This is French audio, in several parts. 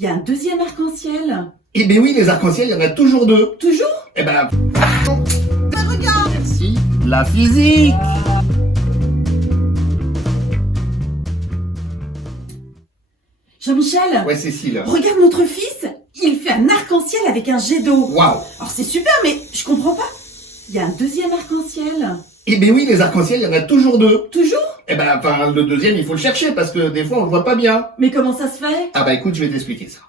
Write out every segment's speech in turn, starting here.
Il y a un deuxième arc-en-ciel. Eh ben oui, les arcs-en-ciel, il y en a toujours deux. Toujours? Eh ben, Mais regarde! merci, la physique. Jean-Michel, Ouais, Cécile. regarde notre fils, il fait un arc-en-ciel avec un jet d'eau. Waouh. Alors c'est super, mais je comprends pas. Il y a un deuxième arc-en-ciel. Eh ben oui, les arcs-en-ciel, il y en a toujours deux. Toujours? Eh ben, enfin, le deuxième, il faut le chercher parce que des fois, on le voit pas bien. Mais comment ça se fait? Ah bah écoute, je vais t'expliquer ça.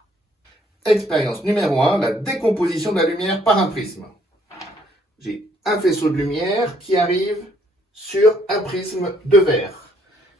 Expérience numéro 1, la décomposition de la lumière par un prisme. J'ai un faisceau de lumière qui arrive sur un prisme de verre.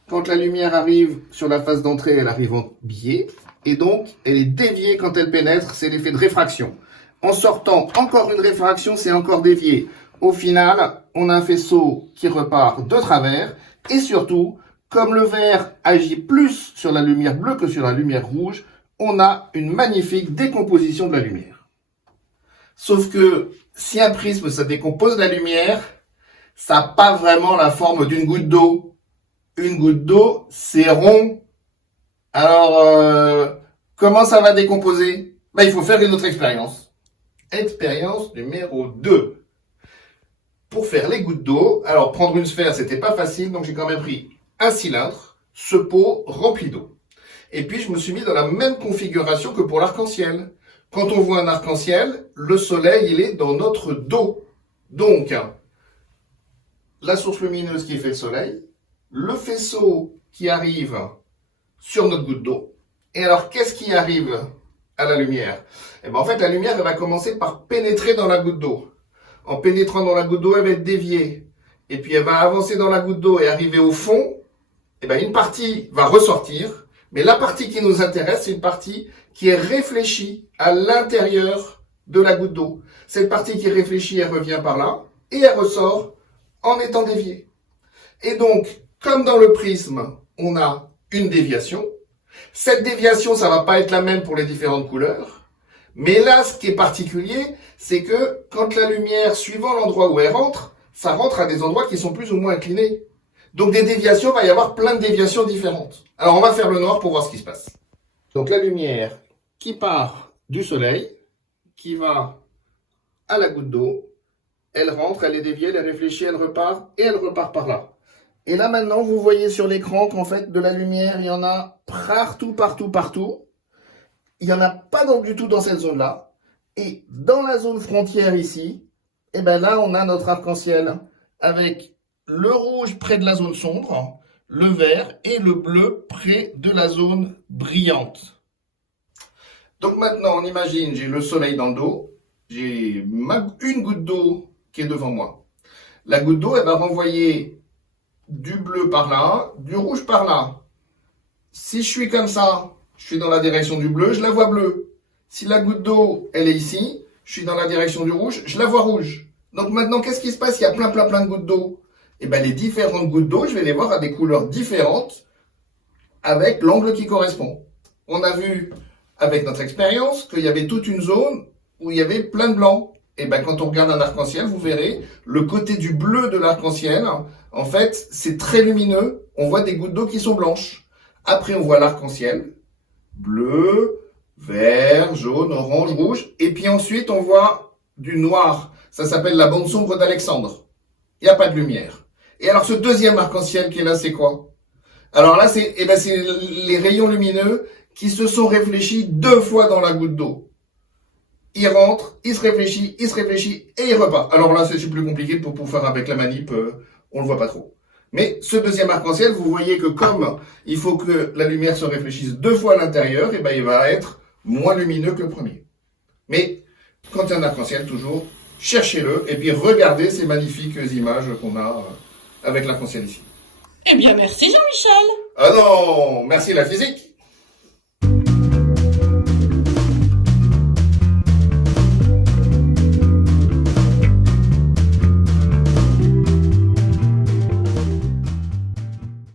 Quand la lumière arrive sur la face d'entrée, elle arrive en biais, et donc elle est déviée quand elle pénètre, c'est l'effet de réfraction. En sortant, encore une réfraction, c'est encore dévié. Au final, on a un faisceau qui repart de travers, et surtout, comme le verre agit plus sur la lumière bleue que sur la lumière rouge, on a une magnifique décomposition de la lumière. Sauf que si un prisme, ça décompose la lumière, ça n'a pas vraiment la forme d'une goutte d'eau. Une goutte d'eau, c'est rond. Alors, comment ça va décomposer? Il faut faire une autre expérience. Expérience numéro 2. Pour faire les gouttes d'eau, alors prendre une sphère, c'était pas facile, donc j'ai quand même pris un cylindre, ce pot rempli d'eau. Et puis, je me suis mis dans la même configuration que pour l'arc-en-ciel. Quand on voit un arc-en-ciel, le soleil, il est dans notre dos. Donc, la source lumineuse qui fait le soleil, le faisceau qui arrive sur notre goutte d'eau. Et alors, qu'est-ce qui arrive à la lumière? Eh ben, en fait, la lumière, elle va commencer par pénétrer dans la goutte d'eau. En pénétrant dans la goutte d'eau, elle va être déviée. Et puis, elle va avancer dans la goutte d'eau et arriver au fond. Eh ben, une partie va ressortir. Mais la partie qui nous intéresse, c'est une partie qui est réfléchie à l'intérieur de la goutte d'eau. Cette partie qui est réfléchie, elle revient par là et elle ressort en étant déviée. Et donc, comme dans le prisme, on a une déviation. Cette déviation, ça va pas être la même pour les différentes couleurs. Mais là, ce qui est particulier, c'est que quand la lumière, suivant l'endroit où elle rentre, ça rentre à des endroits qui sont plus ou moins inclinés. Donc des déviations, il va y avoir plein de déviations différentes. Alors on va faire le noir pour voir ce qui se passe. Donc la lumière qui part du soleil, qui va à la goutte d'eau, elle rentre, elle est déviée, elle est réfléchie, elle repart, et elle repart par là. Et là maintenant, vous voyez sur l'écran qu'en fait, de la lumière, il y en a partout, partout, partout. Il n'y en a pas du tout dans cette zone-là. Et dans la zone frontière ici, et ben là, on a notre arc-en-ciel avec le rouge près de la zone sombre, le vert et le bleu près de la zone brillante. Donc maintenant, on imagine, j'ai le soleil dans le dos, j'ai une goutte d'eau qui est devant moi. La goutte d'eau, elle va renvoyer du bleu par là, du rouge par là. Si je suis comme ça, je suis dans la direction du bleu, je la vois bleue. Si la goutte d'eau, elle est ici, je suis dans la direction du rouge, je la vois rouge. Donc maintenant, qu'est-ce qui se passe? Il y a plein de gouttes d'eau. Et ben les différentes gouttes d'eau, je vais les voir à des couleurs différentes avec l'angle qui correspond. On a vu avec notre expérience qu'il y avait toute une zone où il y avait plein de blanc. Et ben quand on regarde un arc-en-ciel, vous verrez le côté du bleu de l'arc-en-ciel. En fait, c'est très lumineux. On voit des gouttes d'eau qui sont blanches. Après, on voit l'arc-en-ciel bleu, vert, jaune, orange, rouge. Et puis ensuite, on voit du noir. Ça s'appelle la bande sombre d'Alexandre. Il n'y a pas de lumière. Et alors ce deuxième arc-en-ciel qui est là, c'est quoi? Alors là, c'est les rayons lumineux qui se sont réfléchis 2 fois dans la goutte d'eau. Il rentre, il se réfléchit et il repart. Alors là, c'est plus compliqué pour faire avec la manip, on le voit pas trop. Mais ce deuxième arc-en-ciel, vous voyez que comme il faut que la lumière se réfléchisse 2 fois à l'intérieur, et ben il va être moins lumineux que le premier. Mais quand il y a un arc-en-ciel, toujours, cherchez-le et puis regardez ces magnifiques images qu'on a avec l'arc-en-ciel ici. Eh bien merci Jean-Michel. Ah non, merci la physique.